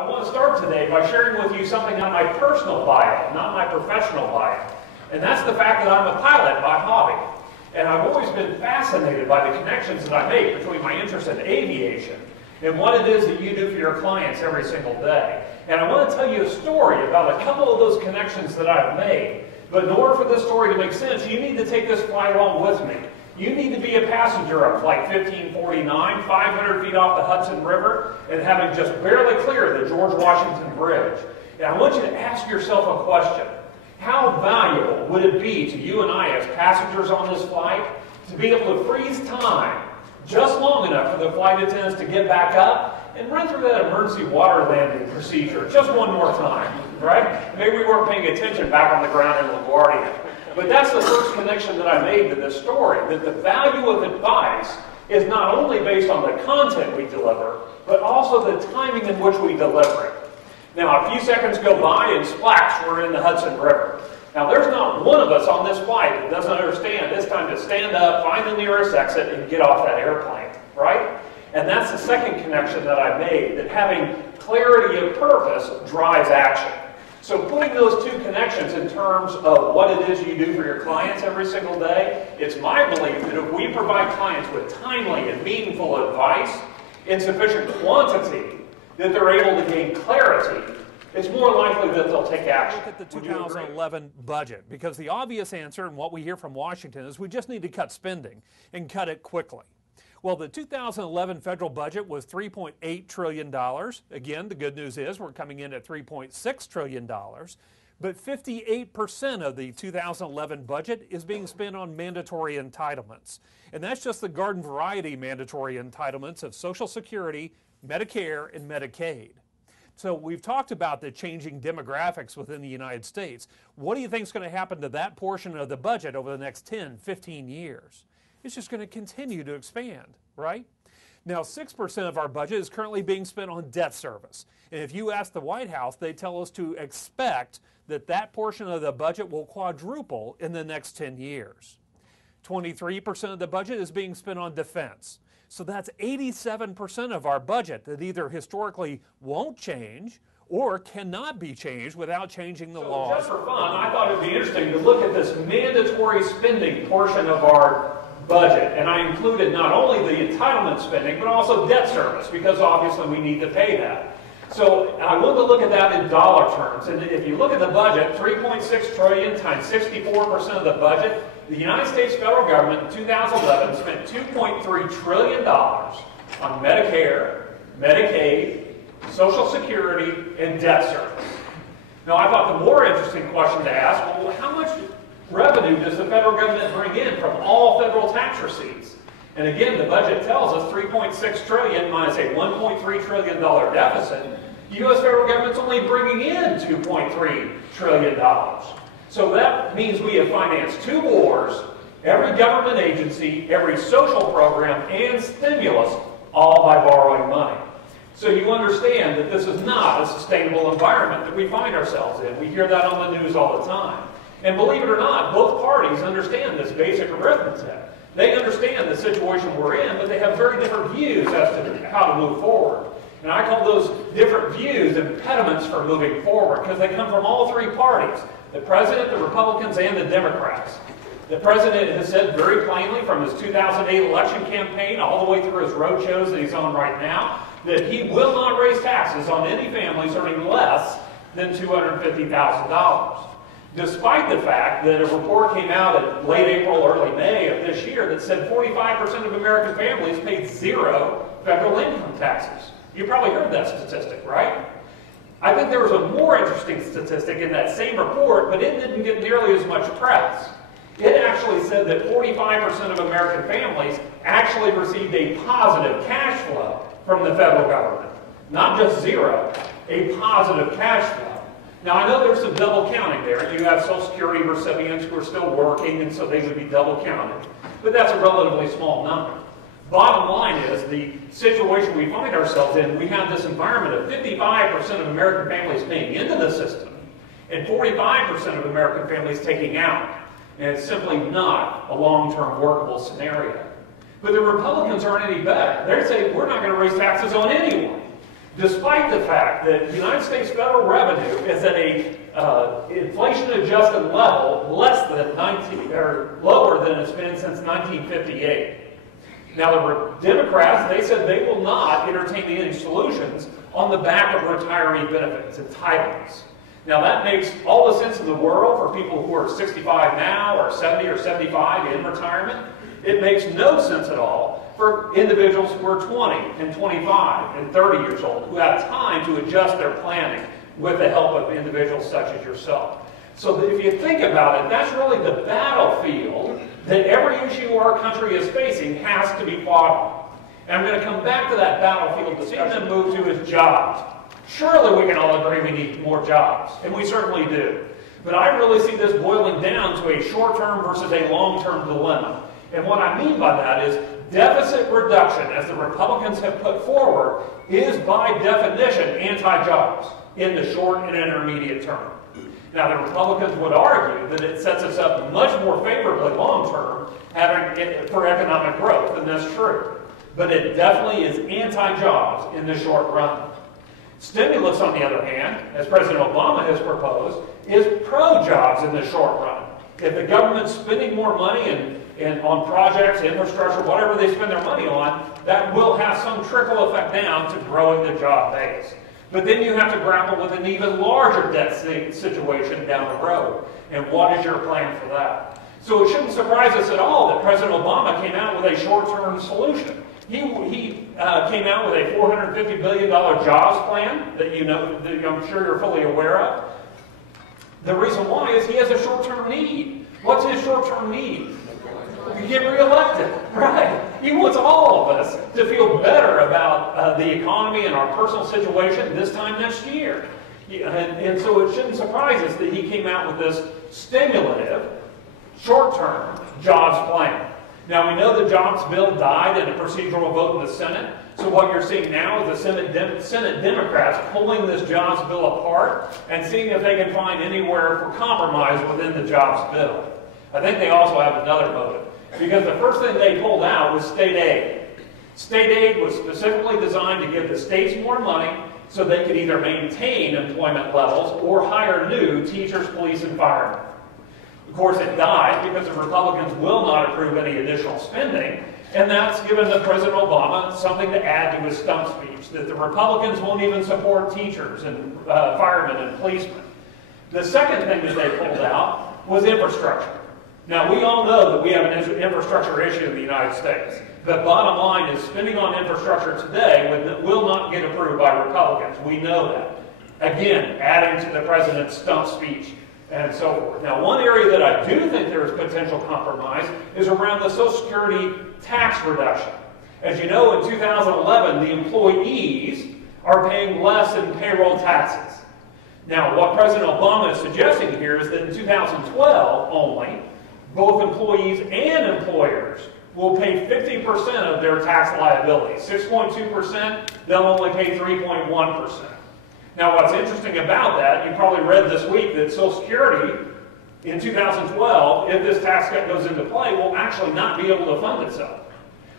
I want to start today by sharing with you something on my personal bio, not my professional bio. And that's the fact that I'm a pilot by hobby. And I've always been fascinated by the connections that I make between my interest in aviation and what it is that you do for your clients every single day. And I want to tell you a story about a couple of those connections that I've made. But in order for this story to make sense, you need to take this flight along with me. You need to be a passenger on Flight 1549, 500 feet off the Hudson River, and having just barely cleared the George Washington Bridge. And I want you to ask yourself a question. How valuable would it be to you and I as passengers on this flight to be able to freeze time just long enough for the flight attendants to get back up and run through that emergency water landing procedure just one more time, right? Maybe we weren't paying attention back on the ground in LaGuardia. But that's the first connection that I made to this story, that the value of advice is not only based on the content we deliver, but also the timing in which we deliver it. Now, a few seconds go by and splash, we're in the Hudson River. Now, there's not one of us on this flight that doesn't understand it's time to stand up, find the nearest exit, and get off that airplane, right? And that's the second connection that I made, that having clarity of purpose drives action. So putting those two connections in terms of what it is you do for your clients every single day, it's my belief that if we provide clients with timely and meaningful advice in sufficient quantity, that they're able to gain clarity, it's more likely that they'll take action. Look at the 2011 budget, because the obvious answer and what we hear from Washington is we just need to cut spending and cut it quickly. Well, the 2011 federal budget was $3.8 trillion. Again, the good news is we're coming in at $3.6 trillion. But 58% of the 2011 budget is being spent on mandatory entitlements. And that's just the garden variety mandatory entitlements of Social Security, Medicare, and Medicaid. So we've talked about the changing demographics within the United States. What do you think is going to happen to that portion of the budget over the next 10, 15 years? It's just going to continue to expand, right? Now, 6% of our budget is currently being spent on debt service. And if you ask the White House, they tell us to expect that that portion of the budget will quadruple in the next 10 years. 23% of the budget is being spent on defense. So that's 87% of our budget that either historically won't change or cannot be changed without changing the laws. Just for fun, I thought it would be interesting to look at this mandatory spending portion of our budget, and I included not only the entitlement spending, but also debt service, because obviously we need to pay that. So I want to look at that in dollar terms, and if you look at the budget, $3.6 trillion times 64% of the budget, the United States federal government in 2011 spent $2.3 trillion on Medicare, Medicaid, Social Security, and debt service. Now, I thought the more interesting question to ask, well, how much revenue does the federal government bring in from all federal tax receipts? And again, the budget tells us $3.6 trillion minus a $1.3 trillion deficit. The U.S. federal government's only bringing in $2.3 trillion. So that means we have financed 2 wars, every government agency, every social program, and stimulus, all by borrowing money. So you understand that this is not a sustainable environment that we find ourselves in. We hear that on the news all the time. And believe it or not, both parties understand this basic arithmetic. They understand the situation we're in, but they have very different views as to how to move forward. And I call those different views impediments for moving forward, because they come from all 3 parties, the President, the Republicans, and the Democrats. The President has said very plainly from his 2008 election campaign all the way through his road shows that he's on right now, that he will not raise taxes on any families earning less than $250,000. Despite the fact that a report came out in late April, early May of this year that said 45% of American families paid 0 federal income taxes. You probably heard that statistic, right? I think there was a more interesting statistic in that same report, but it didn't get nearly as much press. It actually said that 45% of American families actually received a positive cash flow from the federal government. Not just 0, a positive cash flow. Now, I know there's some double counting there. You have Social Security recipients who are still working, and so they would be double counted. But that's a relatively small number. Bottom line is, the situation we find ourselves in, we have this environment of 55% of American families paying into the system, and 45% of American families taking out. And it's simply not a long-term workable scenario. But the Republicans aren't any better. They're saying, we're not going to raise taxes on anyone. despite the fact that the United States federal revenue is at a inflation-adjusted level less than lower than it's been since 1958. Now, the Democrats, they said they will not entertain any solutions on the back of retiree benefits, entitlements. Now, that makes all the sense in the world for people who are 65 now or 70 or 75 in retirement. It makes no sense at all for individuals who are 20 and 25 and 30 years old who have time to adjust their planning with the help of individuals such as yourself. So if you think about it, that's really the battlefield that every issue our country is facing has to be fought on. And I'm going to come back to that battlefield discussion and move to is jobs. Surely we can all agree we need more jobs, and we certainly do. But I really see this boiling down to a short-term versus a long-term dilemma. And what I mean by that is deficit reduction, as the Republicans have put forward, is by definition anti-jobs in the short and intermediate term. Now, the Republicans would argue that it sets us up much more favorably long-term for economic growth, and that's true. But it definitely is anti-jobs in the short run. Stimulus, on the other hand, as President Obama has proposed, is pro-jobs in the short run. If the government's spending more money on projects, infrastructure, whatever they spend their money on, that will have some trickle effect down to growing the job base. But then you have to grapple with an even larger debt situation down the road. And what is your plan for that? So it shouldn't surprise us at all that President Obama came out with a short-term solution. He came out with a $450 billion jobs plan that I'm sure you're fully aware of. The reason why is he has a short-term need. What's his short-term need? You get reelected, right? He wants all of us to feel better about the economy and our personal situation this time next year. And so it shouldn't surprise us that he came out with this stimulative, short-term jobs plan. Now, we know the jobs bill died in a procedural vote in the Senate. So what you're seeing now is the Senate Democrats pulling this jobs bill apart and seeing if they can find anywhere for compromise within the jobs bill. I think they also have another motive, because the first thing they pulled out was state aid. State aid was specifically designed to give the states more money so they could either maintain employment levels or hire new teachers, police, and firemen. Of course, it died because the Republicans will not approve any additional spending, and that's given President Obama something to add to his stump speech, that the Republicans won't even support teachers and firemen and policemen. The second thing that they pulled out was infrastructure. Now, we all know that we have an infrastructure issue in the United States. But bottom line is spending on infrastructure today will not get approved by Republicans. We know that. Again, adding to the president's stump speech and so forth. Now, one area that I do think there is potential compromise is around the Social Security tax reduction. As you know, in 2011, the employees are paying less in payroll taxes. Now, what President Obama is suggesting here is that in 2012 only, both employees and employers will pay 50% of their tax liability. 6.2%, they'll only pay 3.1%. Now, what's interesting about that, you probably read this week that Social Security in 2012, if this tax cut goes into play, will actually not be able to fund itself.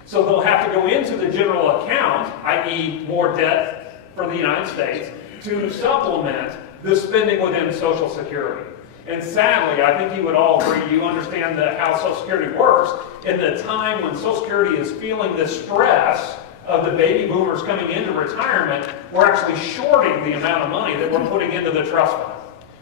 So they'll have to go into the general account, i.e. more debt for the United States, to supplement the spending within Social Security. And sadly, I think you would all agree, you understand how Social Security works. In the time when Social Security is feeling the stress of the baby boomers coming into retirement, we're actually shorting the amount of money that we're putting into the trust fund,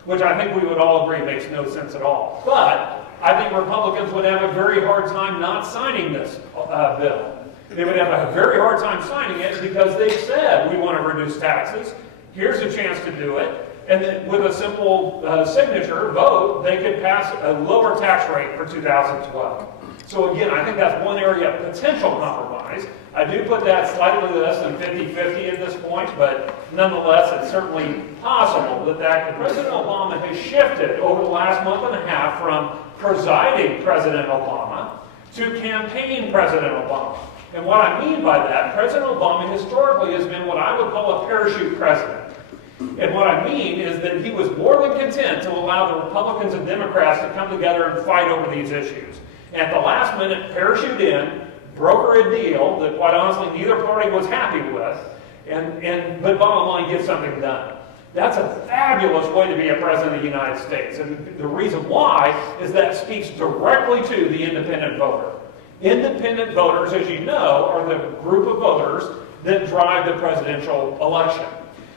which I think we would all agree makes no sense at all. But I think Republicans would have a very hard time not signing this bill. They would have a very hard time signing it because they said, we want to reduce taxes. Here's a chance to do it. And then with a simple signature vote, they could pass a lower tax rate for 2012. So again, I think that's one area of potential compromise. I do put that slightly less than 50-50 at this point, but nonetheless, it's certainly possible that President Obama has shifted over the last month and a half from presiding President Obama to campaign President Obama. And what I mean by that, President Obama historically has been what I would call a parachute president. And what I mean is that he was more than content to allow the Republicans and Democrats to come together and fight over these issues. And at the last minute, parachute in, broker a deal that quite honestly neither party was happy with, But bottom line, get something done. That's a fabulous way to be a president of the United States. And the reason why is that speaks directly to the independent voter. Independent voters, as you know, are the group of voters that drive the presidential election.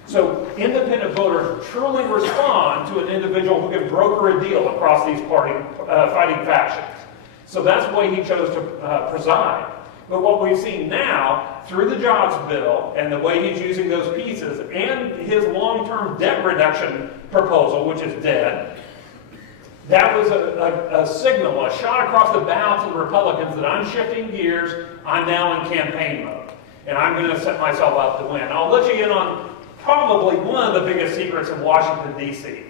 So independent voters truly respond to an individual who can broker a deal across these fighting factions. So that's why he chose to preside. But what we've seen now, through the jobs bill and the way he's using those pieces and his long-term debt reduction proposal, which is dead, that was a signal, a shot across the bow to the Republicans that I'm shifting gears, I'm now in campaign mode, and I'm going to set myself up to win. I'll let you in on probably one of the biggest secrets in Washington, D.C.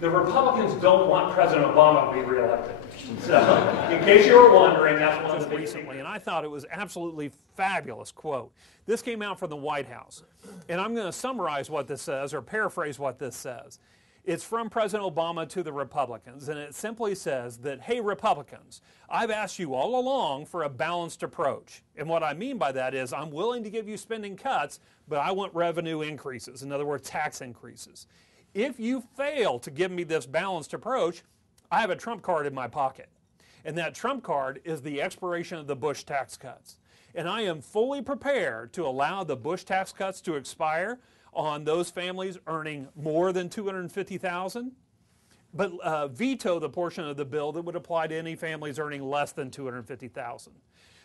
The Republicans don't want President Obama to be reelected. So, in case you were wondering, that's one of the biggest secrets. And I thought it was absolutely fabulous quote. This came out from the White House. And I'm going to summarize what this says, or paraphrase what this says. It's from President Obama to the Republicans, and it simply says that, hey, Republicans, I've asked you all along for a balanced approach. And what I mean by that is I'm willing to give you spending cuts, but I want revenue increases, in other words, tax increases. If you fail to give me this balanced approach, I have a trump card in my pocket. And that trump card is the expiration of the Bush tax cuts. And I am fully prepared to allow the Bush tax cuts to expire on those families earning more than $250,000, but veto the portion of the bill that would apply to any families earning less than $250,000.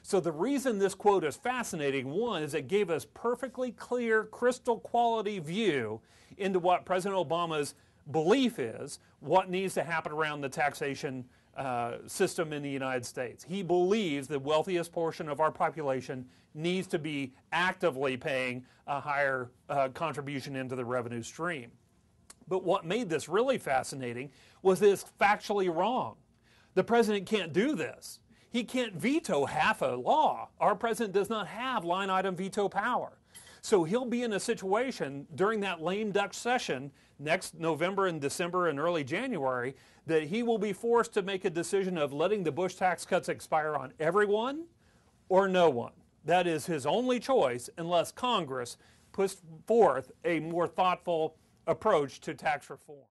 So the reason this quote is fascinating, one, is it gave us perfectly clear, crystal quality view into what President Obama's belief is, what needs to happen around the taxation system in the United States. He believes the wealthiest portion of our population needs to be actively paying a higher contribution into the revenue stream. But what made this really fascinating was that it's factually wrong. The president can't do this. He can't veto half a law. Our president does not have line item veto power. So he'll be in a situation during that lame duck session next November and December and early January that he will be forced to make a decision of letting the Bush tax cuts expire on everyone or no one. That is his only choice unless Congress puts forth a more thoughtful approach to tax reform.